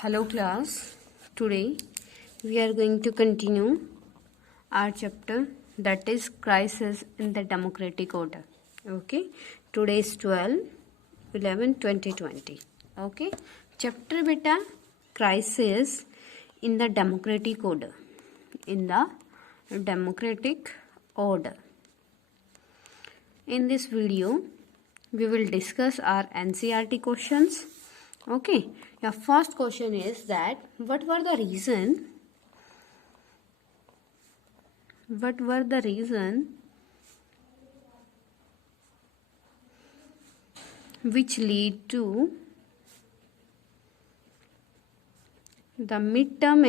Hello class, today we are going to continue our chapter that is crisis in the democratic order. Okay, today is 12/11/2020. Okay, chapter beta crisis in the democratic order. In the democratic order. In this video, we will discuss our NCERT questions. Okay, your first question is that what were the reason which lead to the midterm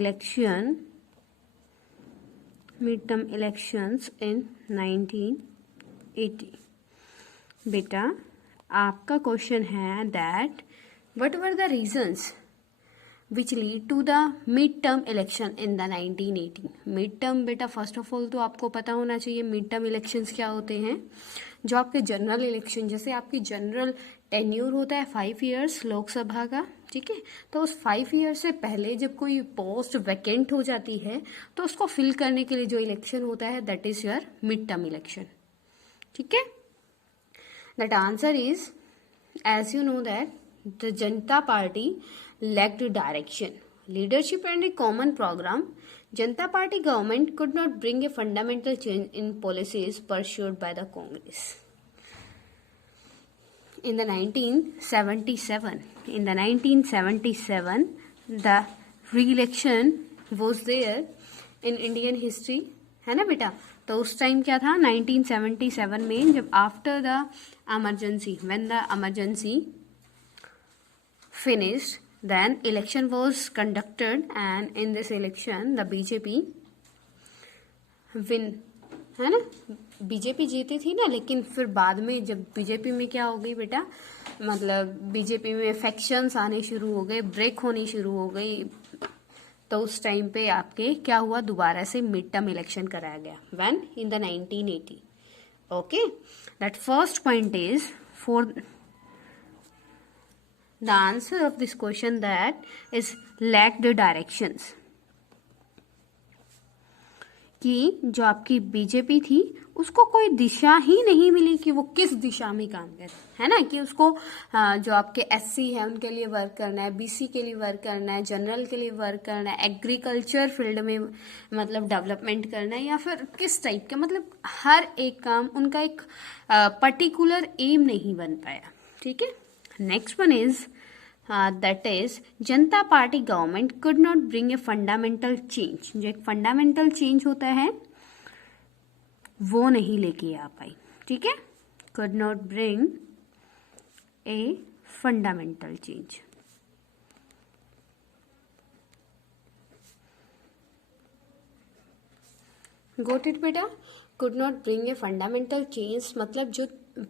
elections in 1980. बेटा आपका question है that what were the reasons which lead to the mid term election in the 1980. Mid term बेटा first of all तो आपको पता होना चाहिए mid term elections क्या होते हैं. जो आपके जनरल इलेक्शन, जैसे आपकी जनरल टेन्यूर होता है 5 ईयर्स लोकसभा का, ठीक है, तो उस 5 ईयर से पहले जब कोई पोस्ट वैकेंट हो जाती है तो उसको फिल करने के लिए जो इलेक्शन होता है that is your mid term election. ठीक है. That answer is, as you know that the Janata Party lacked direction, leadership and a common program. Janata Party government could not bring a fundamental change in policies pursued by the Congress. In the 1977, the re-election was there in Indian history, है ना बेटा. तो उस time क्या था 1977 में, जब after the emergency, when the emergency finished, then election was conducted and in this election the BJP win, है ना. बीजेपी जीती थी ना, लेकिन फिर बाद में जब बीजेपी में क्या हो गई बेटा, मतलब बीजेपी में फैक्शंस आने शुरू हो गए, ब्रेक होनी शुरू हो गई. तो उस टाइम पे आपके क्या हुआ, दोबारा से मिड टर्म इलेक्शन कराया गया when in the 1980. Okay, that first point is for the answer of this question that is lack the directions. कि जो आपकी बीजेपी थी उसको कोई दिशा ही नहीं मिली कि वो किस दिशा में काम करे, है ना. कि उसको जो आपके एससी है उनके लिए वर्क करना है, बीसी के लिए वर्क करना है, जनरल के लिए वर्क करना है, एग्रीकल्चर फील्ड में मतलब डेवलपमेंट करना है, या फिर किस टाइप के, मतलब हर एक काम उनका एक पर्टिकुलर एम नहीं बन पाया. ठीक है. Next one is that is Janata party government could not bring a fundamental change. जो एक फंडामेंटल चेंज होता है वो नहीं लेके आ पाई. ठीक है. could not bring a fundamental change. Got it बेटा. could not bring a fundamental change मतलब जो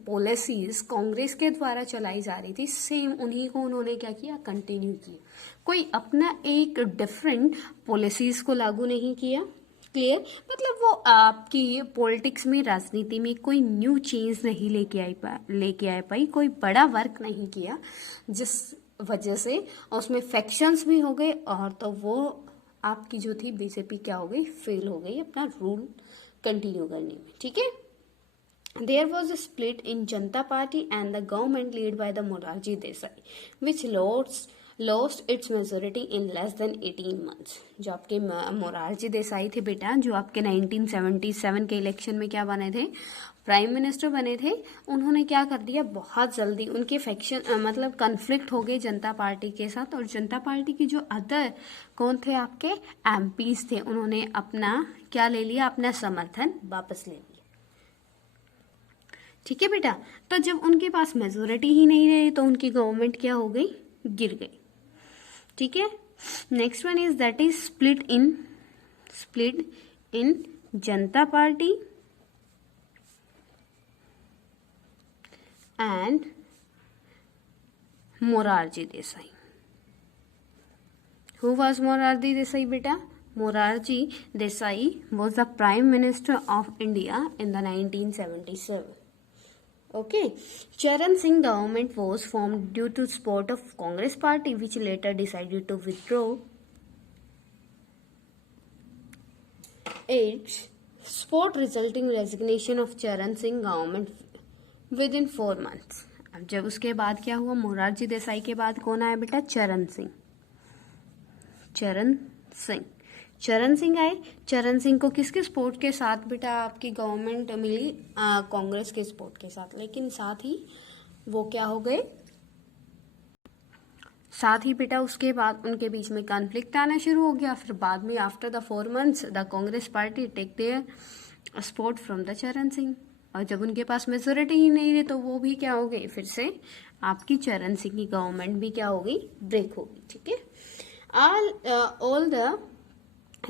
पॉलिसीज कांग्रेस के द्वारा चलाई जा रही थी सेम उन्हीं को उन्होंने क्या किया, कंटिन्यू किया. कोई अपना एक डिफरेंट पॉलिसीज को लागू नहीं किया. क्लियर. मतलब वो आपकी पॉलिटिक्स में, राजनीति में कोई न्यू चेंज नहीं लेके आ पाई, कोई बड़ा वर्क नहीं किया, जिस वजह से उसमें फैक्शंस भी हो गए और तो वो आपकी जो थी बीजेपी क्या हो गई, फेल हो गई अपना रूल कंटिन्यू करने में. ठीक है. There was a split in Janata Party and the government led by the Morarji Desai, which lost its majority in less than 18 months. जो आपके मोरारजी देसाई थे बेटा, जो आपके 1977 के इलेक्शन में क्या बने थे, प्राइम मिनिस्टर बने थे, उन्होंने क्या कर दिया, बहुत जल्दी उनके फैक्शन मतलब कन्फ्लिक्ट हो गए जनता पार्टी के साथ. और जनता पार्टी की जो अदर कौन थे आपके एमपीज थे, उन्होंने अपना क्या ले लिया, अपना समर्थन वापस ले लिया. ठीक है बेटा. तो जब उनके पास मेजोरिटी ही नहीं रही तो उनकी गवर्नमेंट क्या हो गई, गिर गई. ठीक है. Next one is that is split in Janata Party and Morarji Desai. Who was Morarji Desai बेटा? Morarji Desai was the Prime Minister of India in the 1977. Okay, Charan Singh government was formed due to support of Congress party, which later decided to withdraw its support, resulting resignation of Charan Singh government within 4 months. अब जब उसके बाद क्या हुआ, मोरारजी देसाई के बाद कौन आया बेटा, चरण सिंह। चरण सिंह चरण सिंह आए। चरण सिंह को किसके सपोर्ट के साथ बेटा आपकी गवर्नमेंट मिली, कांग्रेस के सपोर्ट के साथ, लेकिन साथ ही वो क्या हो गए, साथ ही बेटा उसके बाद उनके बीच में कॉन्फ्लिक्ट आना शुरू हो गया। फिर बाद में after the 4 months the Congress party take their support from the Charan Singh, और जब उनके पास मेजोरिटी ही नहीं रही तो वो भी क्या हो गई, फिर से आपकी चरण सिंह की गवर्नमेंट भी क्या हो गई, ब्रेक हो गई। ठीक है, all the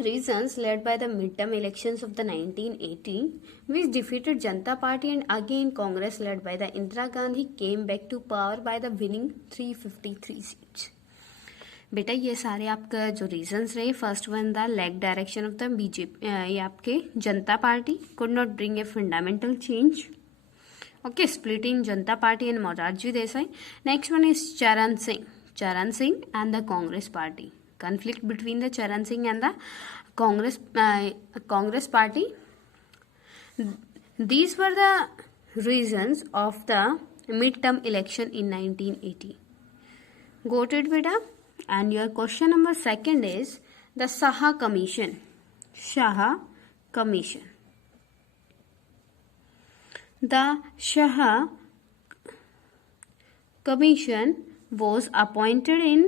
reasons led by the midterm elections of the 1918, which defeated Janata Party, and again Congress led by the Indira Gandhi came back to power by the winning 353 seats. बेटा ये सारे आपका जो reasons रहे, first one the lack direction of the BJP, ये आपके Janata Party could not bring a fundamental change, okay, splitting Janata Party and Morarji Desai. Next one is Charan Singh and the Congress party, conflict between the Charan Singh and the Congress party. These were the reasons of the midterm election in 1980. Got it beta? And your question number second is the Saha Commission. The Saha Commission was appointed in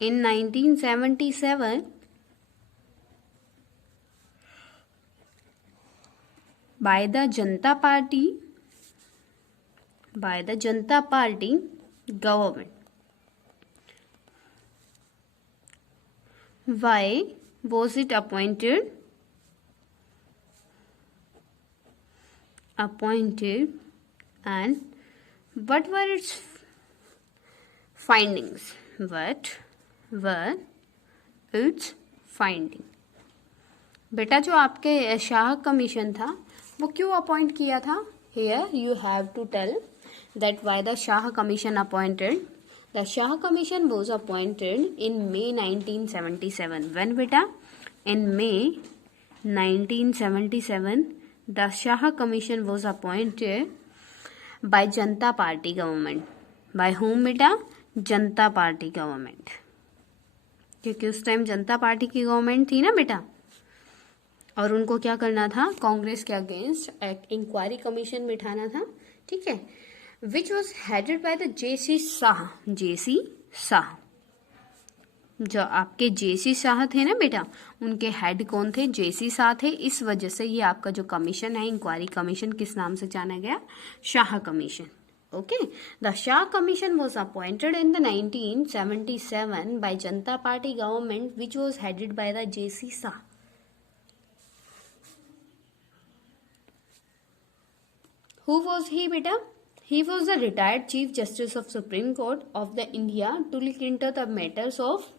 1977 by the Janata Party government. Why was it appointed? And what were its findings? What were its findings? बेटा जो आपके Shah commission था वो क्यों appoint किया था? Here you have to tell that why the Shah Commission appointed. The Shah Commission was appointed in May 1977. When beta? In May 1977, the Shah Commission was appointed by Janata Party government. By whom beta? Janata party government, क्योंकि उस time जनता party की government थी ना बेटा, और उनको क्या करना था, कांग्रेस के अगेंस्ट एक इंक्वायरी कमीशन बिठाना था। ठीक है, which was headed by the JC Shah. जो आपके जेसी शाह थे ना बेटा, उनके हेड कौन थे, जेसी शाह थे। इस वजह से ये आपका जो कमीशन है, इंक्वायरी कमीशन, किस नाम से जाना गया, Shah commission. Okay, the Shah Commission was appointed in the 1977 by Janata Party government, which was headed by the J.C. Shah. Who was he, beta? He was the retired Chief Justice of Supreme Court of the India to look into the matters of.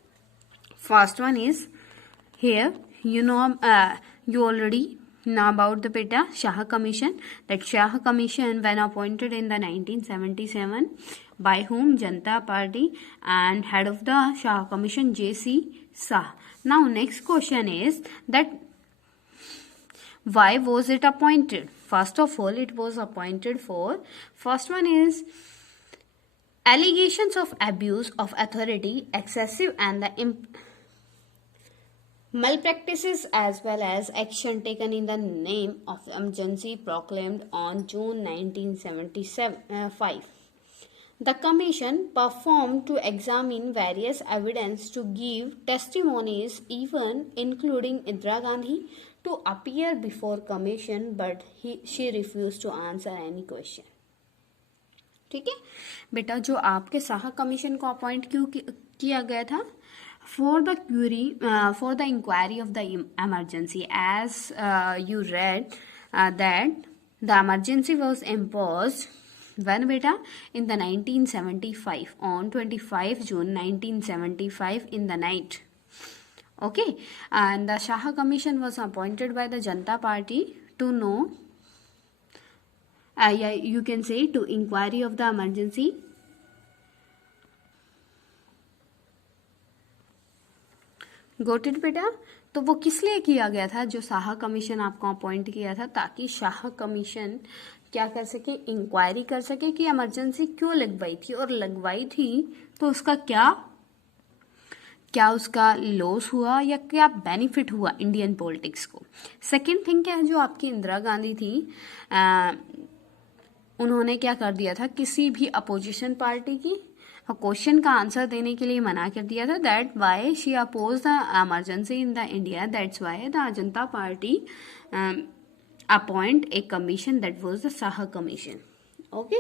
First one is here. You already know about the beta Shah Commission. That Shah Commission when appointed in the 1977 by whom, Janata Party, and head of the Shah Commission J.C. Shah. Now next question is that why was it appointed? First of all, it was appointed for, first one is allegations of abuse of authority, excessive and the malpractices, as well as action taken in the name of emergency proclaimed on June 1975. The commission performed to examine various evidence to give testimonies, even including Indira Gandhi, to appear before commission, but she refused to answer any question. ठीक है बेटा, जो आपके Shah commission को appoint क्यों किया गया था, for the inquiry of the emergency, as you read that the emergency was imposed when beta, in the 1975, on 25 June 1975 in the night. Okay, and the Shah Commission was appointed by the Janata Party to know, yeah, you can say to inquiry of the emergency. Got it बेटा? तो वो किस लिए किया गया था? जो Shah commission आपको अपॉइंट किया था, ताकि शाह कमीशन क्या कर सके, इंक्वायरी कर सके कि इमरजेंसी क्यों लगवाई थी, और लगवाई थी तो उसका क्या उसका लॉस हुआ या क्या बेनिफिट हुआ इंडियन पॉलिटिक्स को। सेकंड थिंग क्या है, जो आपकी इंदिरा गांधी थी, उन्होंने क्या कर दिया था, किसी भी अपोजिशन पार्टी की क्वेश्चन का आंसर देने के लिए मना कर दिया था। That why she oppose the emergency in the India, that's why the Janata Party appoint a commission, that was the Shah commission. Okay,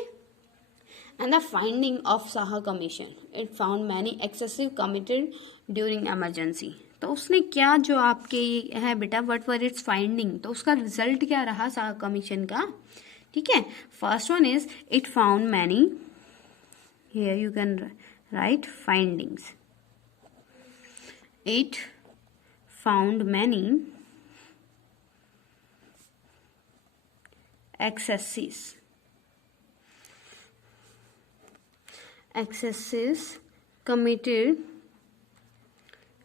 and the finding of Saha Commission, it found many excessive committed during emergency। तो उसने क्या, जो आपके है बेटा, what were it's finding, तो उसका result क्या रहा साहा कमीशन का, ठीक है। First one is it found many, here you can write findings, it found many excesses committed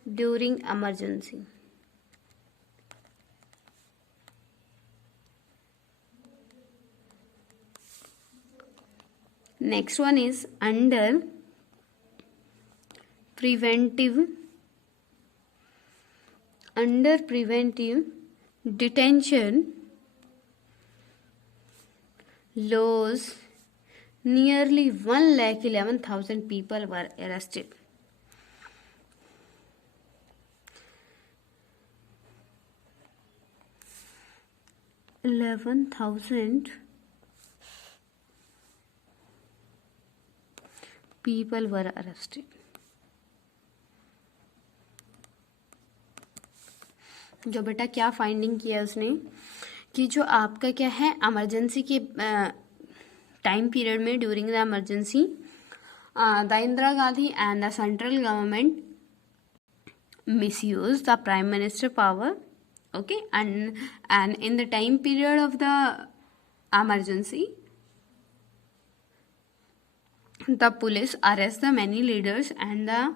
during emergency। Next one is under preventive detention laws, nearly 1,11,000 people were arrested। 11,000 people were arrested। जो बेटा क्या finding किया उसने, कि जो आपका क्या है, इमरजेंसी के टाइम पीरियड में, during the emergency, the Indira Gandhi and the central government misuse the prime minister power, okay, and in the time period of the emergency, the police arrest the many leaders and the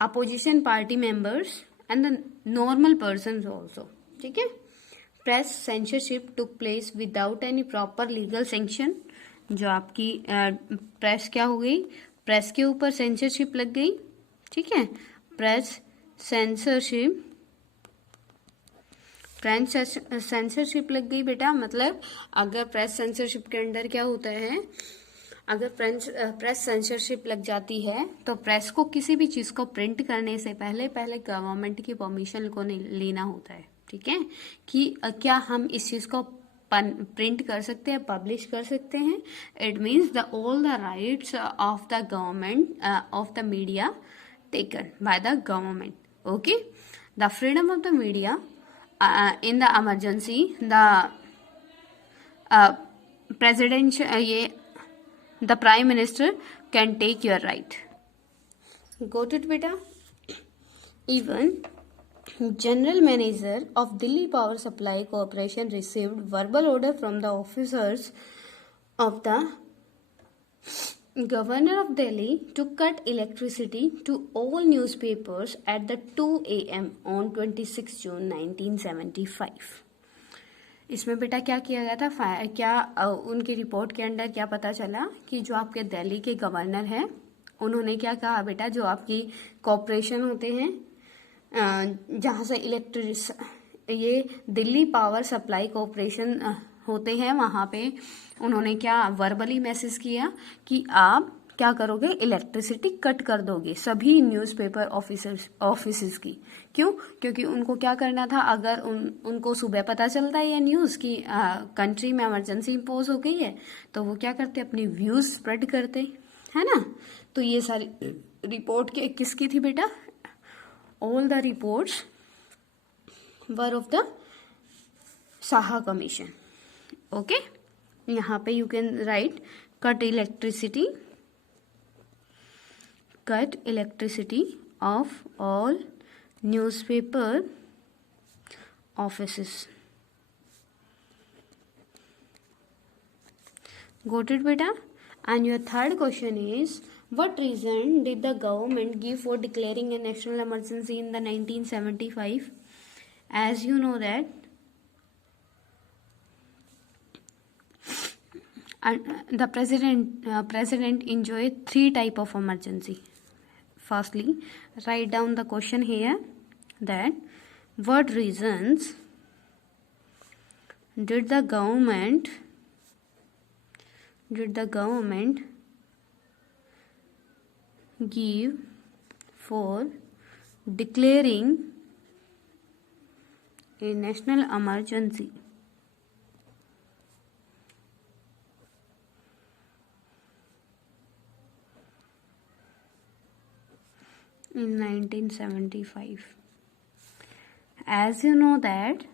opposition party members and the normal persons also, ठीक है। Press censorship took place without any proper legal sanction. जो आपकी press क्या हो गई, press के ऊपर censorship लग गई, ठीक है। प्रेस सेंसरशिप लग गई बेटा, मतलब अगर प्रेस सेंसरशिप के अंडर क्या होता है, अगर प्रेस सेंसरशिप लग जाती है तो प्रेस को किसी भी चीज़ को प्रिंट करने से पहले गवर्नमेंट की परमिशन को लेना होता है, ठीक है, कि क्या हम इस चीज़ को प्रिंट कर सकते हैं, पब्लिश कर सकते हैं। It means the all the rights of the government of the media taken by the government, okay। The freedom of the media in the emergency, the the prime minister can take your right। Got it beta? Even general manager of Delhi Power Supply Corporation received verbal order from the officers of the Governor of Delhi to cut electricity to all newspapers at the 2 AM on 26 June 1975। इसमें बेटा क्या किया गया था, क्या उनकी report के अंदर क्या पता चला कि जो आपके दिल्ली के गवर्नर हैं, उन्होंने क्या कहा बेटा, जो आपकी कॉरपोरेशन होते हैं, जहाँ से ये दिल्ली पावर सप्लाई कॉरपोरेशन होते हैं, वहाँ पे उन्होंने क्या वर्बली मैसेज किया कि आप क्या करोगे, इलेक्ट्रिसिटी कट कर दोगे सभी न्यूज़पेपर ऑफिसेस की। क्यों? क्योंकि उनको क्या करना था, अगर उनको सुबह पता चलता है ये न्यूज़ कि कंट्री में इमरजेंसी इम्पोज हो गई है, तो वो क्या करते, अपनी व्यूज़ स्प्रेड करते, है ना। तो ये सारी रिपोर्ट के किसकी थी बेटा, all the reports were of the Saha commission, okay. यहाँ पे you can write cut elasticity of all newspaper offices. Got it, beta? And your third question is, what reason did the government give for declaring a national emergency in the 1975? As you know that the president enjoyed three type of emergency. Firstly, write down the question here, that what reasons did the government give for declaring a national emergency in 1975? As you know that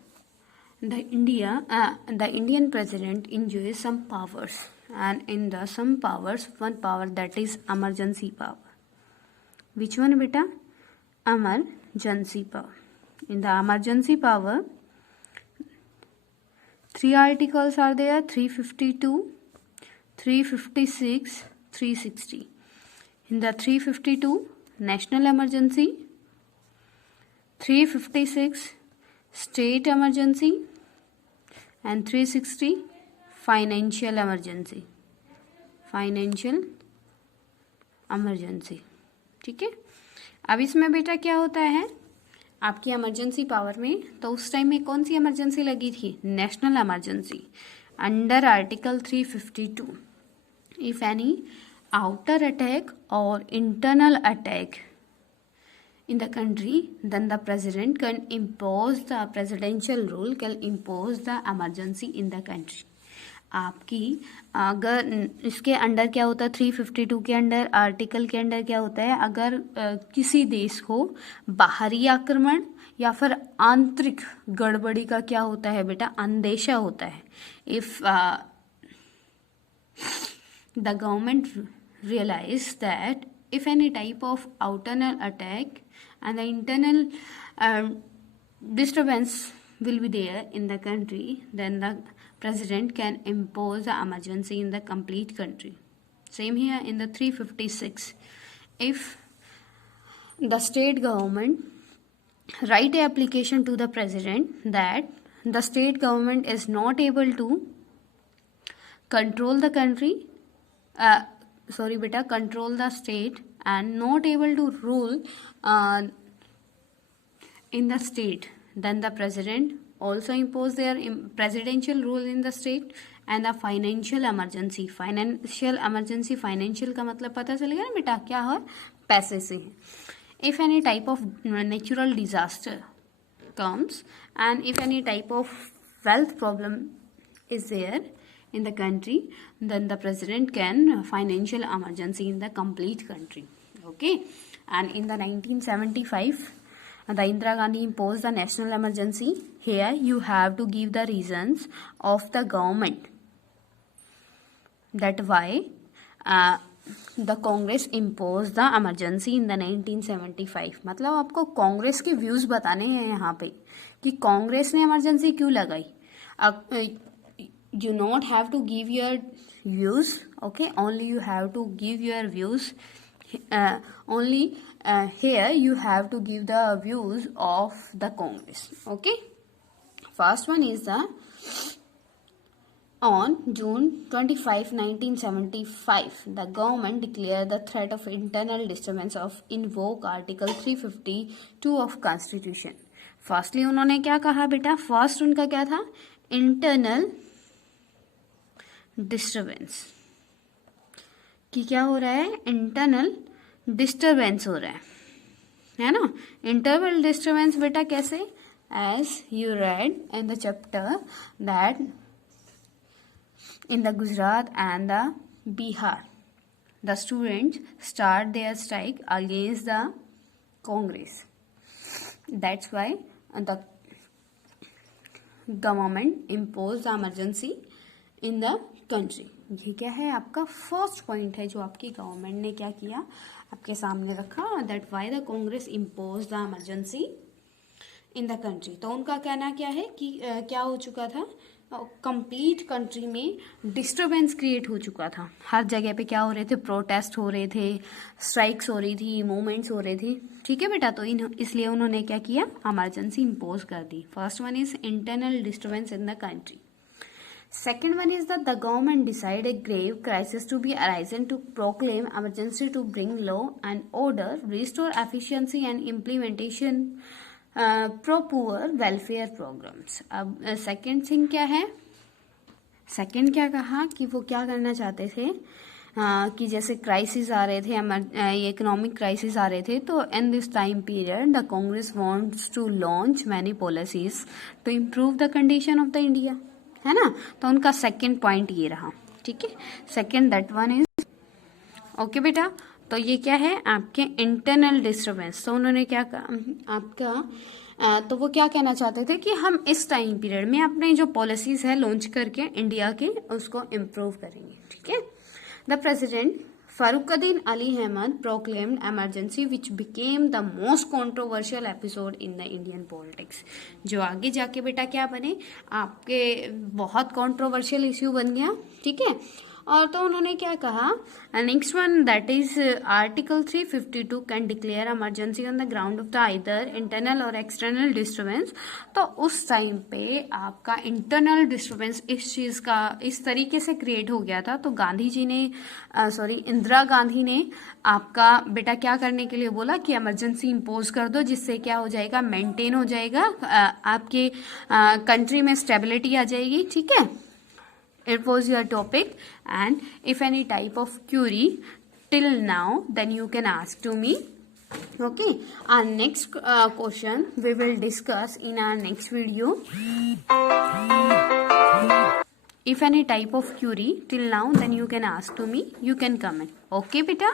the Indian president enjoys some powers, and in the some powers, one power that is emergency power. Which one, beta? Emergency power. In the emergency power, 3 articles are there: 352, 356, 360. In the 352, national emergency; 356, state emergency; and 360, financial emergency. ठीक है. अब इसमें बेटा क्या होता है आपकी emergency power में, तो उस टाइम में कौन सी इमरजेंसी लगी थी? National emergency under article 352. If any outer attack और internal attack in the country, then the president can impose the presidential rule, can impose the emergency in the country. आपकी अगर इसके अंडर क्या होता है, 352 के अंडर आर्टिकल के under क्या होता है, अगर किसी देश को बाहरी आक्रमण या फिर आंतरिक गड़बड़ी का क्या होता है बेटा, अंदेशा होता है. If the government realise that if any type of outer attack and the internal disturbance will be there in the country, then the president can impose the emergency in the complete country. Same here in the 356. If the state government write a application to the president that the state government is not able to control the country, control the state and not able to rule in the state, then the president also impose their presidential rule in the state. And the financial emergency financial का मतलब पता चलेगा ना बेटा, क्या है, पैसे से. if any type of natural disaster comes and if any type of wealth problem is there in the country, then the president can financial emergency in the complete country. Okay. And in the 1975, the Indira Gandhi imposed the national emergency. Here you have to give the reasons of the government, that why the Congress imposed the emergency in the 1975. मतलब आपको कांग्रेस के views बताने हैं यहाँ पे कि कांग्रेस ने emergency क्यों लगाई. You not have to give your views, okay, only you have to give your views, here you have to give the views of the Congress. Okay, first one is the on June 25, 1975, the government declared the threat of internal disturbance of invoke article 352 of constitution. Firstly उन्होंने क्या कहा बेटा, first उनका क्या था, internal disturbance, कि क्या हो रहा है, इंटरनल डिस्टर्बेंस हो रहा है ना. इंटरनल डिस्टर्बेंस बेटा कैसे, as you read in the chapter that in the Gujarat and the Bihar, the students start their strike against the Congress. That's why the government imposed the emergency in the country. ये क्या है, आपका first point है जो आपकी government ने क्या किया, आपके सामने रखा, that why the Congress imposed the emergency in the country. तो उनका कहना क्या है कि क्या हो चुका था, कंप्लीट कंट्री में डिस्टरबेंस क्रिएट हो चुका था। हर जगह पे क्या हो रहे थे, प्रोटेस्ट हो रहे थे, स्ट्राइक्स हो रही थी, मूवमेंट्स हो रहे थे। ठीक है बेटा, तो इसलिए उन्होंने क्या किया, इमरजेंसी इम्पोज कर दी। First one is internal disturbance in the country. Second one is that the government decide a grave crisis to be arisen to proclaim emergency to bring law and order, restore efficiency and implementation pro poor welfare programs. अब second thing क्या है, second क्या कहा कि वो क्या करना चाहते थे, कि जैसे क्राइसिस आ रहे थे, इकोनॉमिक क्राइसिस आ रहे थे, तो in this time period the Congress wants to launch many policies to improve the condition of the India, है ना। तो उनका सेकंड पॉइंट ये रहा। ठीक है, second that one is okay बेटा। तो ये क्या है, आपके इंटरनल डिस्टरबेंस। तो उन्होंने क्या कहा आपका, तो वो क्या कहना चाहते थे कि हम इस टाइम पीरियड में अपने जो पॉलिसीज है लॉन्च करके इंडिया के उसको इम्प्रूव करेंगे। ठीक है, the president Faruquddin Ali Ahmad proclaimed emergency which became the most controversial episode in the Indian politics. जो आगे जाके बेटा क्या बने, आपके बहुत कंट्रोवर्शियल इश्यू बन गया। ठीक है, और तो उन्होंने क्या कहा, next one that is article 352 can declare emergency on the ground of the either internal और एक्सटर्नल डिस्टर्बेंस। तो उस टाइम पे आपका इंटरनल डिस्टर्बेंस इस चीज का इस तरीके से क्रिएट हो गया था। तो गांधी जी ने इंदिरा गांधी ने आपका बेटा क्या करने के लिए बोला कि इमरजेंसी इम्पोज कर दो, जिससे क्या हो जाएगा, मेंटेन हो जाएगा, आपके कंट्री में स्टेबिलिटी आ जाएगी। ठीक है, it was your topic, and if any type of query till now then you can ask to me. Okay, our next question we will discuss in our next video. If any type of query till now then you can ask to me, you can comment. Okay beta.